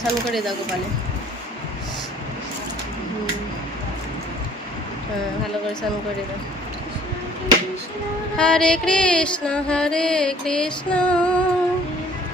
স্নান করে দাও গোপালে। হ্যাঁ, ভালো করে স্নান করে দাও। হরে কৃষ্ণ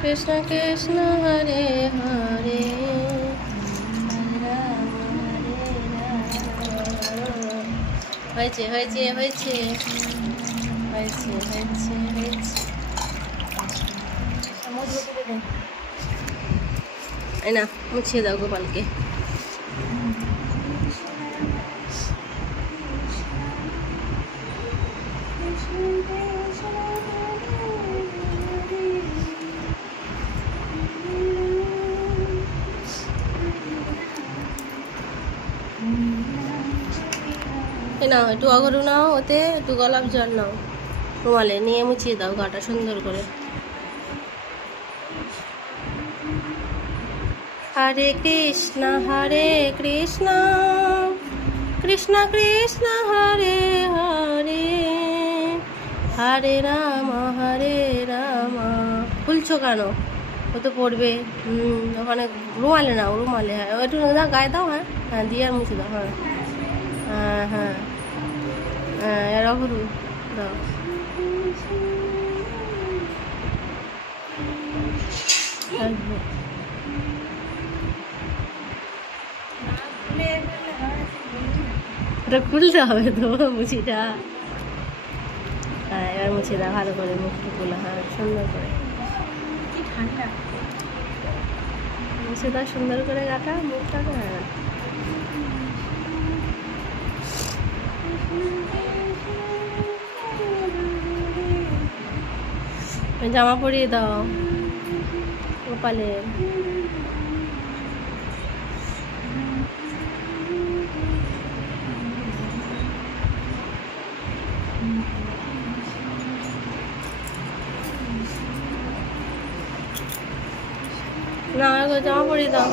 কৃষ্ণ কৃষ্ণ হরে হরে, হয়েছে হয়েছে হয়েছে হয়েছে হয়েছে হয়েছে। এই না, মুছিয়ে দাও গোপালকে। নাও একটু অগরু নাও, ওতে একটু গোলাপ জল নাও, রুমালে নিয়ে মুছিয়ে দাও গাটা সুন্দর করে। হরে কৃষ্ণ কৃষ্ণ কৃষ্ণ হরে হরে, হরে রাম খুলছো কেন? ও তো পড়বে। ওখানে রুমালে নাও, রুমালে। হ্যাঁ, একটু গায়ে দাও। হ্যাঁ হ্যাঁ, দিয়ে আর মুছে দাও। হ্যাঁ হ্যাঁ হ্যাঁ হ্যাঁ, এর অগরু দাও। ওটা খুলতে হবে তো মুছিটা। হ্যাঁ, এবার মুছে দাও ভালো করে মুখটা খুলে। হ্যাঁ, সুন্দর করে ঠান্ডা মুছে দাও সুন্দর করে গাটা মুখটাকে। হ্যাঁ, জামা পরিয়ে দাও গোপালের। না, জামা পরিয়ে দাও।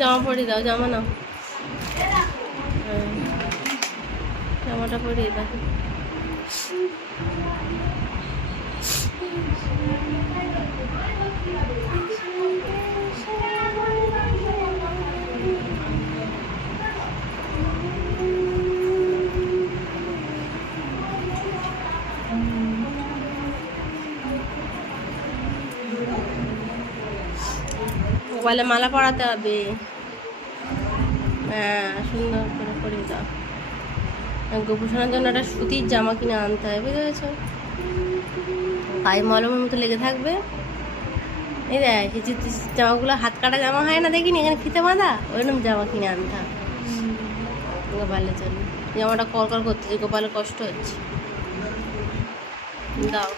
জামা পরিয়ে দাও, জামা নাও। জামাটা পরিয়ে দাও। গোপালে মালা পরাতে হবে। হ্যাঁ, সুন্দর করে পরিয়ে দাও। গোপুষণার জন্য একটা সুতির জামা কিনে আনতে হয়, বুঝতে পেরেছ? গায়ে মলমের মতো লেগে থাকবে। এই দেখ, এই যে জামাগুলো হাত কাটা জামা হয় না, দেখিনি এখানে ফিতে বাঁধা, ওইরকম জামা কিনে আনতে হবে গোপালের জন্য। জামাটা কর করতেছে, গোপালের কষ্ট হচ্ছে। দাও।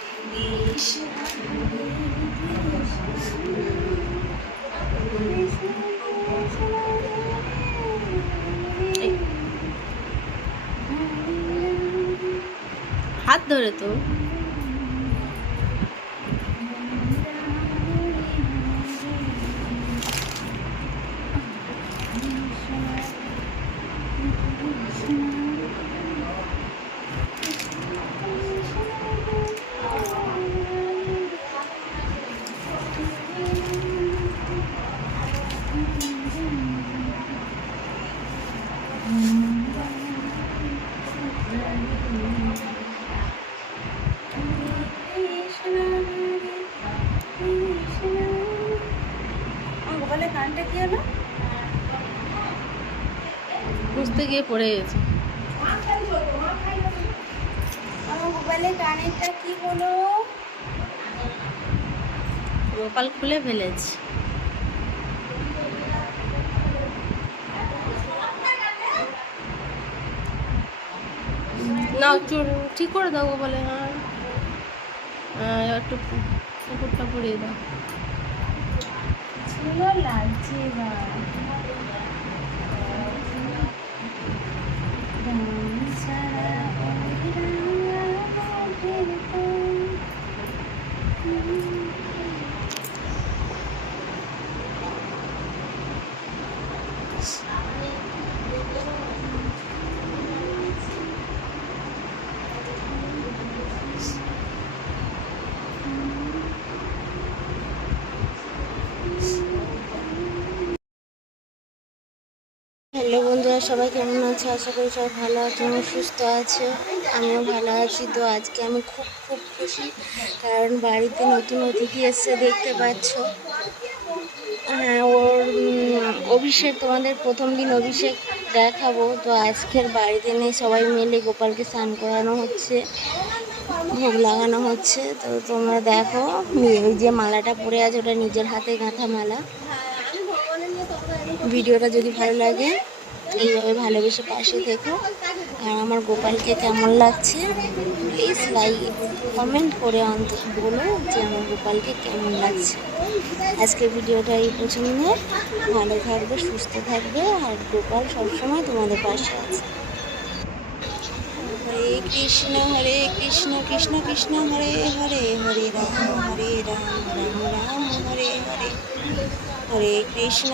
হাত ধরে তো কানটা কি হলো? বুঝতে গিয়ে পড়ে গেছে। গোপালের কানেরটা কি হলো? গোপাল খুলে ফেলেছে। না, চুল ঠিক করে দাও গোপালে। হ্যাঁ, একটু পুকুরটা পরিয়ে দাও। লাগছে হ্যালো বন্ধুরা, সবাই কেমন আছে? আশা করি সবাই ভালো আছো এবং সুস্থ আছো। আমিও ভালো আছি। তো আজকে আমি খুব খুব খুশি, কারণ বাড়িতে নতুন অতিথি এসছে, দেখতে পাচ্ছ। হ্যাঁ, ওর অভিষেক, তোমাদের প্রথম দিন অভিষেক দেখাবো। তো আজকের বাড়িতে নেই, সবাই মিলে গোপালকে স্নান করানো হচ্ছে, ভোগ লাগানো হচ্ছে। তো তোমরা দেখো, ওই যে মালাটা পরে আছে ওটা নিজের হাতে গাঁথা মালা। ভিডিওটা যদি ভালো লাগে এইভাবে ভালোবেসে পাশে থেকো। আর আমার গোপালকে কেমন লাগছে প্লিজ কমেন্ট করে অন্তত বলো যে আমার গোপালকে কেমন লাগছে। আজকের ভিডিওটা এই পছন্দ, ভালো থাকবে, সুস্থ থাকবে, আর গোপাল সবসময় তোমাদের পাশে আছে। হরে কৃষ্ণ কৃষ্ণ কৃষ্ণ হরে হরে, হরে রাম রাম রাম হরে হরে। হরে কৃষ্ণ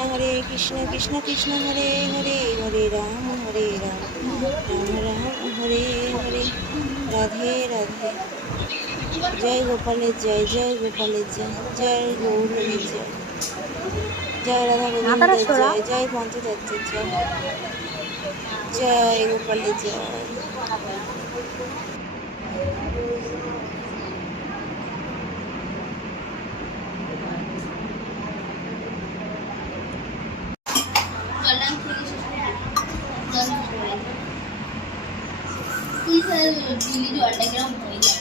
কৃষ্ণ কৃষ্ণ হরে হরে, হরে রাম রাম রাম হরে হরে। রাধে রাধে। জয় গোপালের জয়, জয় গোপালের জয়, জয় গৌরের জয়, জয় রাধা গোবিন্দের জয়, জয় পঞ্চতত্ত্বের জয়, জয় গোপালের জয়। জলটা কিরম হয়ে যায়।